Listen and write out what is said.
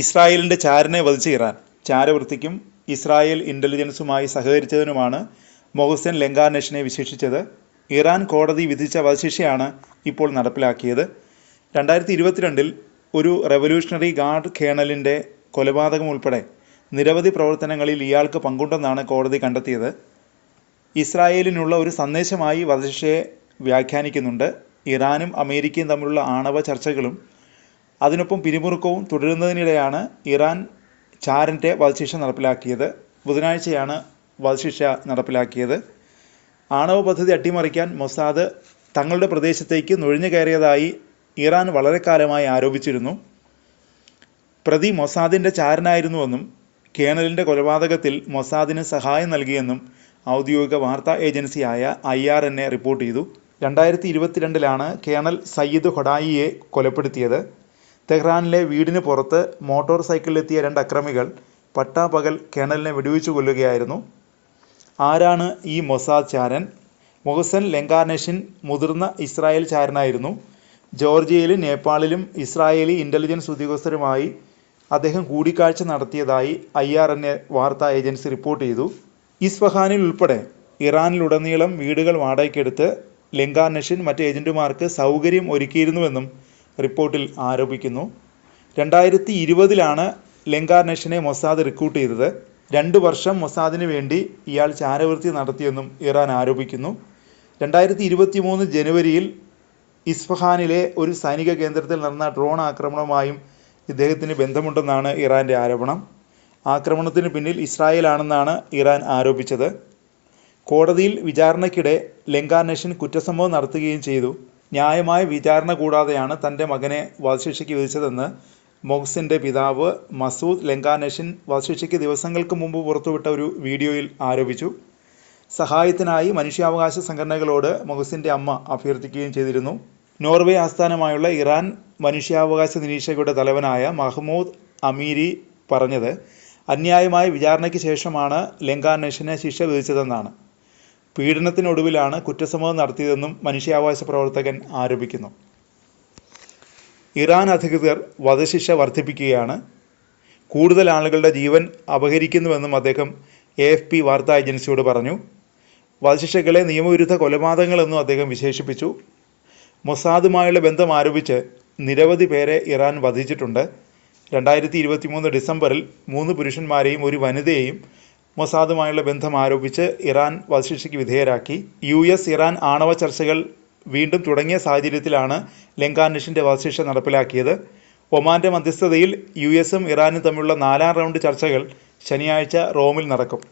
ഇസ്രായേലിൻ്റെ ചാരനെ വധിച്ച ഇറാൻ. ചാരവൃത്തിക്കും ഇസ്രായേൽ ഇൻ്റലിജൻസുമായി സഹകരിച്ചതിനുമാണ് മൊഹ്സെൻ ലെങ്കാർനെഷിനെ വിശേഷിച്ചത്. ഇറാൻ കോടതി വിധിച്ച വധശിക്ഷയാണ് ഇപ്പോൾ നടപ്പിലാക്കിയത്. 2022 ഒരു റവല്യൂഷണറി ഗാർഡ് കേണലിൻ്റെ കൊലപാതകം ഉൾപ്പെടെ നിരവധി പ്രവർത്തനങ്ങളിൽ ഇയാൾക്ക് പങ്കുണ്ടെന്നാണ് കോടതി കണ്ടെത്തിയത്. ഇസ്രായേലിനുള്ള ഒരു സന്ദേശമായി വധശിക്ഷയെ വ്യാഖ്യാനിക്കുന്നുണ്ട്. ഇറാനും അമേരിക്കയും തമ്മിലുള്ള ആണവ ചർച്ചകളും അതിനൊപ്പം പിരിമുറുക്കവും തുടരുന്നതിനിടെയാണ് ഇറാൻ ചാരൻ്റെ വധശിക്ഷ നടപ്പിലാക്കിയത്. ബുധനാഴ്ചയാണ് വധശിക്ഷ നടപ്പിലാക്കിയത്. ആണവ പദ്ധതി അട്ടിമറിക്കാൻ മൊസാദ് തങ്ങളുടെ പ്രദേശത്തേക്ക് നുഴഞ്ഞു കയറിയതായി ഇറാൻ വളരെ കാലമായി ആരോപിച്ചിരുന്നു. പ്രതി മൊസാദിൻ്റെ ചാരനായിരുന്നുവെന്നും കേണലിൻ്റെ കൊലപാതകത്തിൽ മൊസാദിന് സഹായം നൽകിയെന്നും ഔദ്യോഗിക വാർത്താ ഏജൻസിയായ IRNA റിപ്പോർട്ട് ചെയ്തു. 2022 കേണൽ സയ്യിദ് ഹൊഡായിയെ കൊലപ്പെടുത്തിയത്. തെഹ്റാനിലെ വീടിന് പുറത്ത് മോട്ടോർ സൈക്കിളിലെത്തിയ 2 അക്രമികൾ പട്ടാപ്പകൽ കേണലിനെ വെടിവെച്ചു കൊല്ലുകയായിരുന്നു. ആരാണ് ഈ മൊസാദ് ചാരൻ? മൊഹ്സെൻ ലെങ്കാർനെഷിൻ മുതിർന്ന ഇസ്രായേൽ ചാരനായിരുന്നു. ജോർജിയയിലും നേപ്പാളിലും ഇസ്രായേലി ഇൻ്റലിജൻസ് ഉദ്യോഗസ്ഥരുമായി അദ്ദേഹം കൂടിക്കാഴ്ച നടത്തിയതായി IRNA വാർത്താ ഏജൻസി റിപ്പോർട്ട് ചെയ്തു. ഇസ്ഫഹാനിൽ ഉൾപ്പെടെ ഇറാനിലുടനീളം വീടുകൾ വാടകയ്ക്കെടുത്ത് ലെങ്കാർനെഷിൻ മറ്റ് ഏജന്റുമാർക്ക് സൗകര്യം ഒരുക്കിയിരുന്നുവെന്നും റിപ്പോർട്ടിൽ ആരോപിക്കുന്നു. 2020 ലെങ്കാർനെഷിനെ മൊസാദ് റിക്രൂട്ട് ചെയ്തത്. 2 വർഷം മൊസാദിന് വേണ്ടി ഇയാൾ ചാരവൃത്തി നടത്തിയെന്നും ഇറാൻ ആരോപിക്കുന്നു. 2023 ജനുവരിയിൽ ഇസ്ഫഹാനിലെ ഒരു സൈനിക കേന്ദ്രത്തിൽ നടന്ന ഡ്രോൺ ആക്രമണവുമായും ഇദ്ദേഹത്തിന് ബന്ധമുണ്ടെന്നാണ് ഇറാൻ്റെ ആരോപണം. ആക്രമണത്തിന് പിന്നിൽ ഇസ്രായേലാണെന്നാണ് ഇറാൻ ആരോപിച്ചത്. കോടതിയിൽ വിചാരണയ്ക്കിടെ ലെങ്കാർനെഷിൻ കുറ്റസമ്മതം നടത്തുകയും ചെയ്തു. ന്യായമായ വിചാരണ കൂടാതെയാണ് തൻ്റെ മകനെ വധശിക്ഷയ്ക്ക് വിധിച്ചതെന്ന് മൊഹ്സെൻ്റെ പിതാവ് മസൂദ് ലെങ്കാർനെഷിൻ വധശിക്ഷയ്ക്ക് ദിവസങ്ങൾക്ക് മുമ്പ് പുറത്തുവിട്ട ഒരു വീഡിയോയിൽ ആരോപിച്ചു. സഹായത്തിനായി മനുഷ്യാവകാശ സംഘടനകളോട് മൊഹ്സെൻ്റെ അമ്മ അഭ്യർത്ഥിക്കുകയും ചെയ്തിരുന്നു. നോർവേ ആസ്ഥാനമായുള്ള ഇറാൻ മനുഷ്യാവകാശ നിരീക്ഷകരുടെ തലവനായ മഹ്മൂദ് അമീരി പറഞ്ഞത് അന്യായമായ വിചാരണയ്ക്ക് ശേഷമാണ് ലെങ്കാർനെഷിന് ശിക്ഷ വിധിച്ചതെന്നാണ്. പീഡനത്തിനൊടുവിലാണ് കുറ്റസമ്മതം നടത്തിയതെന്നും മനുഷ്യാവകാശ പ്രവർത്തകൻ ആരോപിക്കുന്നു. ഇറാൻ അധികൃതർ വധശിക്ഷ വർദ്ധിപ്പിക്കുകയാണ്. കൂടുതൽ ആളുകളുടെ ജീവൻ അപഹരിക്കുന്നുവെന്നും അദ്ദേഹം AFP വാർത്താ ഏജൻസിയോട് പറഞ്ഞു. വധശിക്ഷകളെ നിയമവിരുദ്ധ കൊലപാതകങ്ങളെന്നും അദ്ദേഹം വിശേഷിപ്പിച്ചു. മൊസാദുമായുള്ള ബന്ധം ആരോപിച്ച് നിരവധി പേരെ ഇറാൻ വധിച്ചിട്ടുണ്ട്. 2023 ഡിസംബറിൽ 3 പുരുഷന്മാരെയും 1 വനിതയെയും മൊസാദുമായുള്ള ബന്ധം ആരോപിച്ച് ഇറാൻ വധശിക്ഷയ്ക്ക് വിധേയരാക്കി. US ഇറാൻ ആണവ ചർച്ചകൾ വീണ്ടും തുടങ്ങിയ സാഹചര്യത്തിലാണ് ലെങ്കാർനെഷിൻ്റെ വധശിക്ഷ നടപ്പിലാക്കിയത്. ഒമാൻ്റെ മധ്യസ്ഥതയിൽ USഉം ഇറാനും തമ്മിലുള്ള 4ാം റൗണ്ട് ചർച്ചകൾ ശനിയാഴ്ച റോമിൽ നടക്കും.